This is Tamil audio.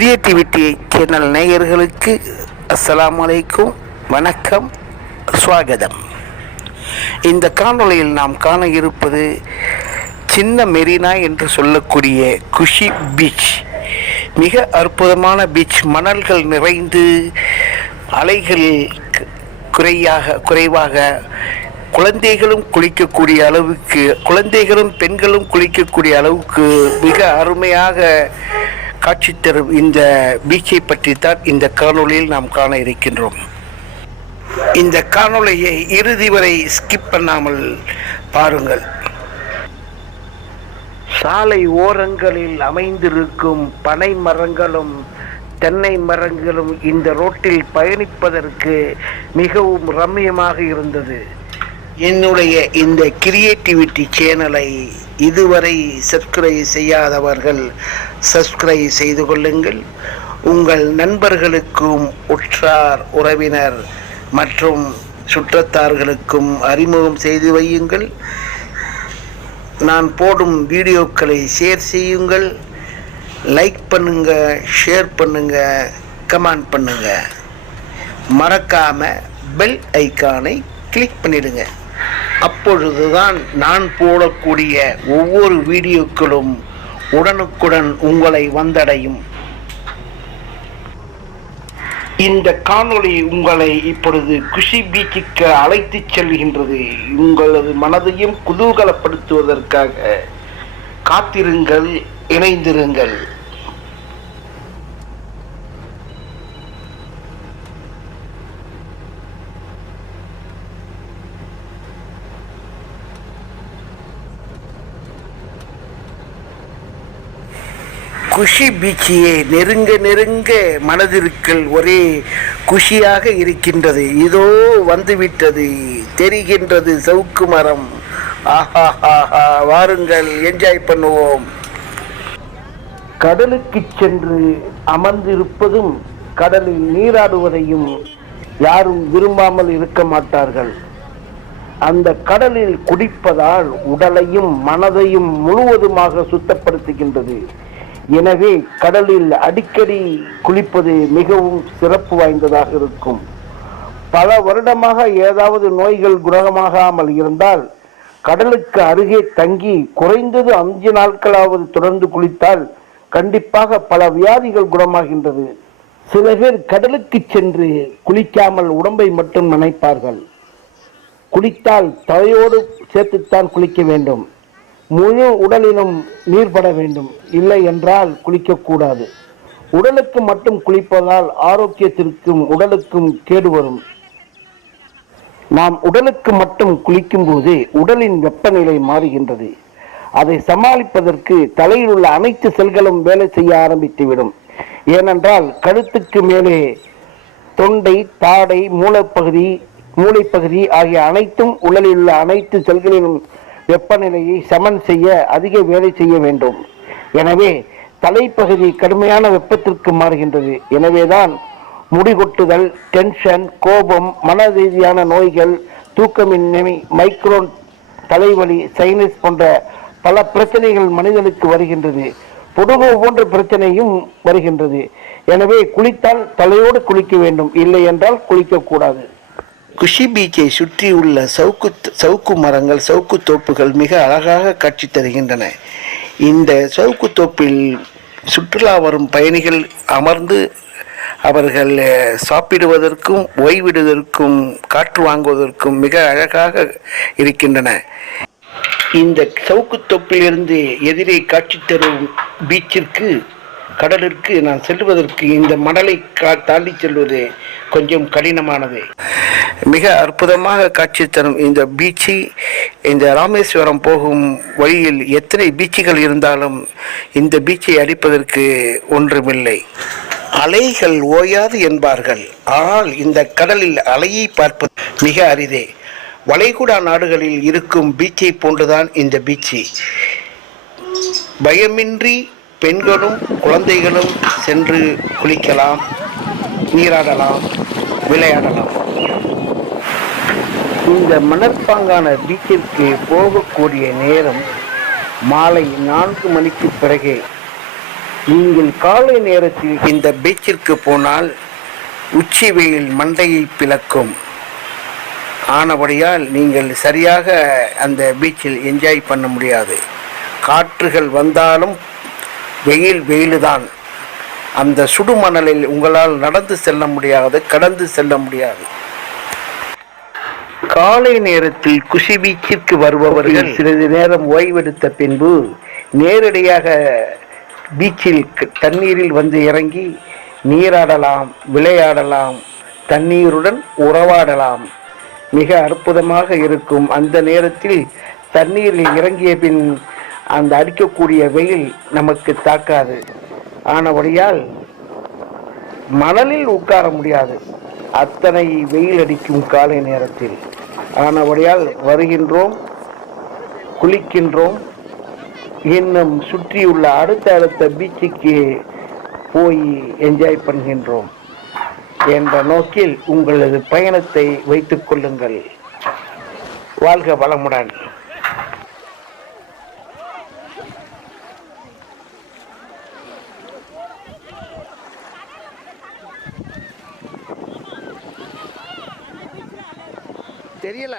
கிரியேட்டிவிட்டி சேனல் நேயர்களுக்கு அஸ்லாம் அலைக்கும். வணக்கம். சுவாகதம். இந்த காணொளியில் நாம் காண இருப்பது சின்ன மெரினா என்று சொல்லக்கூடிய குஷி பீச் மிக அற்புதமான பீச் மணல்கள் நிறைந்து அலைகள் குறையாக குறைவாக குழந்தைகளும் குளிக்கக்கூடிய அளவுக்கு குழந்தைகளும் பெண்களும் குளிக்கக்கூடிய அளவுக்கு மிக அருமையாக காட்சி தரும் இந்த பீச்சை பற்றி தான் இந்த காணொளியில் நாம் காண இருக்கின்றோம். இந்த காணொளியை இறுதி வரை ஸ்கிப் பண்ணாமல் பாருங்கள். சாலை ஓரங்களில் அமைந்திருக்கும் பனை மரங்களும் தென்னை மரங்களும் இந்த ரோட்டில் பயணிப்பதற்கு மிகவும் ரம்மியமாக இருந்தது. என்னுடைய இந்த கிரியேட்டிவிட்டி சேனலை இதுவரை சப்ஸ்கிரைப் செய்யாதவர்கள் சப்ஸ்கிரைப் செய்து கொள்ளுங்கள். உங்கள் நண்பர்களுக்கும் உற்றார் உறவினர் மற்றும் சுற்றத்தார்களுக்கும் அறிமுகம் செய்து வையுங்கள். நான் போடும் வீடியோக்களை ஷேர் செய்யுங்கள். லைக் பண்ணுங்க ஷேர் பண்ணுங்க கமெண்ட் பண்ணுங்க. மறக்காம பெல் ஐக்கானை கிளிக் பண்ணிடுங்க. அப்பொழுதுதான் நான் போடக்கூடிய ஒவ்வொரு வீடியோக்களும் உடனுக்குடன் உங்களை வந்தடையும். இந்த காணொளி உங்களை இப்பொழுது குஷி பீச்சுக்கு அழைத்துச் செல்கின்றது. உங்களது மனதையும் குதூகலப்படுத்துவதற்காக காத்திருங்கள் இணைந்திருங்கள். குஷி பீச்சியே நெருங்க நெருங்க மனதிற்குள் ஒரே குஷியாக இருக்கின்றது. இதோ வந்துவிட்டது தெரிகின்றது சவுக்கு மரம். ஆஹா வாருங்கள் என்ஜாய் பண்ணுவோம். கடலுக்கு சென்று அமர்ந்திருப்பதும் கடலில் நீராடுவதையும் யாரும் விரும்பாமல் இருக்க மாட்டார்கள். அந்த கடலில் குடிப்பதால் உடலையும் மனதையும் முழுவதுமாக சுத்தப்படுத்துகின்றது. எனவே கடலில் அடிக்கடி குளிப்பது மிகவும் சிறப்பு வாய்ந்ததாக இருக்கும். பல வருடமாக ஏதாவது நோய்கள் குணமாகாமல் இருந்தால் கடலுக்கு அருகே தங்கி குறைந்தது அஞ்சு நாட்களாவது தொடர்ந்து குளித்தால் கண்டிப்பாக பல வியாதிகள் குணமாகின்றது. சில பேர் கடலுக்கு சென்று குளிக்காமல் உடம்பை மட்டும் நினைப்பார்கள். குளித்தால் தலையோடு சேர்த்துத்தான் குளிக்க வேண்டும். முழு உடலிலும் நீர் பட வேண்டும். இல்லை என்றால் குளிக்கக்கூடாது உடலுக்கு மட்டும் குளிப்பதால் ஆரோக்கியத்திற்கும் உடலுக்கும் கேடு வரும். நாம் உடலுக்கு மட்டும் குளிக்கும் போது உடலின் வெப்பநிலை மாறுகின்றது. அதை சமாளிப்பதற்கு தலையில் உள்ள அனைத்து செல்களும் வேலை செய்ய ஆரம்பித்துவிடும். ஏனென்றால் கழுத்துக்கு மேலே தொண்டை தாடை மூளைப்பகுதி மூளைப்பகுதி ஆகிய அனைத்தும் உடலில் உள்ள அனைத்து செல்களிலும் வெப்பநிலையை சமன் செய்ய அதிக வேலை செய்ய வேண்டும். எனவே தலைப்பகுதி கடுமையான வெப்பத்திற்கு மாறுகின்றது. எனவேதான் முடிகொட்டுதல் டென்ஷன் கோபம் மன ரீதியான நோய்கள் தூக்கமின்மை மைக்ரோன் தலைவலி சைனஸ் போன்ற பல பிரச்சனைகள் மனிதனுக்கு வருகின்றது. பொடுகு போன்ற பிரச்சனையும் வருகின்றது. எனவே குளித்தால் தலையோடு குளிக்க வேண்டும். இல்லை என்றால் குளிக்கக்கூடாது. குஷி பீச்சை சுற்றியுள்ள சவுக்கு சவுக்கு மரங்கள் சவுக்கு தோப்புகள் மிக அழகாக காட்சி தருகின்றன. இந்த சவுக்கு தோப்பில் சுற்றுலா வரும் பயணிகள் அமர்ந்து அவர்கள் சாப்பிடுவதற்கும் ஓய்விடுவதற்கும் காற்று வாங்குவதற்கும் மிக அழகாக இருக்கின்றன. இந்த சவுக்கு தொப்பிலிருந்து எதிரே காட்சி தரும் பீச்சிற்கு கடலிற்கு நான் செல்வதற்கு இந்த மணலை கா- தாண்டி செல்வது கொஞ்சம் கடினமானது. மிக அற்புதமாக காட்சி தரும் இந்த பீச்சு இந்த ராமேஸ்வரம் போகும் வழியில் எத்தனை பீச்சுகள் இருந்தாலும் இந்த பீச்சை அடிப்பதற்கு ஒன்றுமில்லை. அலைகள் ஓயாது என்பார்கள். ஆனால் இந்த கடலில் அலையை பார்ப்பது மிக அரிதே. வளைகுடா நாடுகளில் இருக்கும் பீச்சை போன்றுதான் இந்த பீச்சு. பயமின்றி பெண்களும் குழந்தைகளும் சென்று குளிக்கலாம். நீராடலாம் விளையாடலாம். இந்த மணற்பாங்கான பீச்சிற்கு போகக்கூடிய நேரம் மாலை நான்கு மணிக்கு பிறகே. நீங்கள் காலை நேரத்தில் இந்த பீச்சிற்கு போனால் உச்சி வெயில் மண்டையை பிளக்கும். ஆனபடியால் நீங்கள் சரியாக அந்த பீச்சில் என்ஜாய் பண்ண முடியாது. காற்றுகள் வந்தாலும் வெயில் வெயிலுதான். அந்த சுடுமணலில் உங்களால் நடந்து செல்ல முடியாது கடந்து செல்ல முடியாது. காலை நேரத்தில் குஷி பீச்சிற்கு வருபவர்கள் சிறிது நேரம் ஓய்வெடுத்த பின்பு நேரடியாக பீச்சில் தண்ணீரில் வந்து இறங்கி நீராடலாம் விளையாடலாம் தண்ணீருடன் உறவாடலாம். மிக அற்புதமாக இருக்கும் அந்த நேரத்தில் தண்ணீரில் இறங்கிய பின் அந்த அடிக்கக்கூடிய வெயில் நமக்கு தாக்காது. ஆனபடியால் மணலில் உட்கார முடியாது. அத்தனை வெயில் அடிக்கும் காலை நேரத்தில். ஆனபடியால் வருகின்றோம் குளிக்கின்றோம். இன்னும் சுற்றியுள்ள அடுத்த அடுத்த பீச்சுக்கு போய் என்ஜாய் பண்ணுகின்றோம் என்ற நோக்கில் உங்களது பயணத்தை வைத்துக் கொள்ளுங்கள். வாழ்க வளமுடன். தெரியல.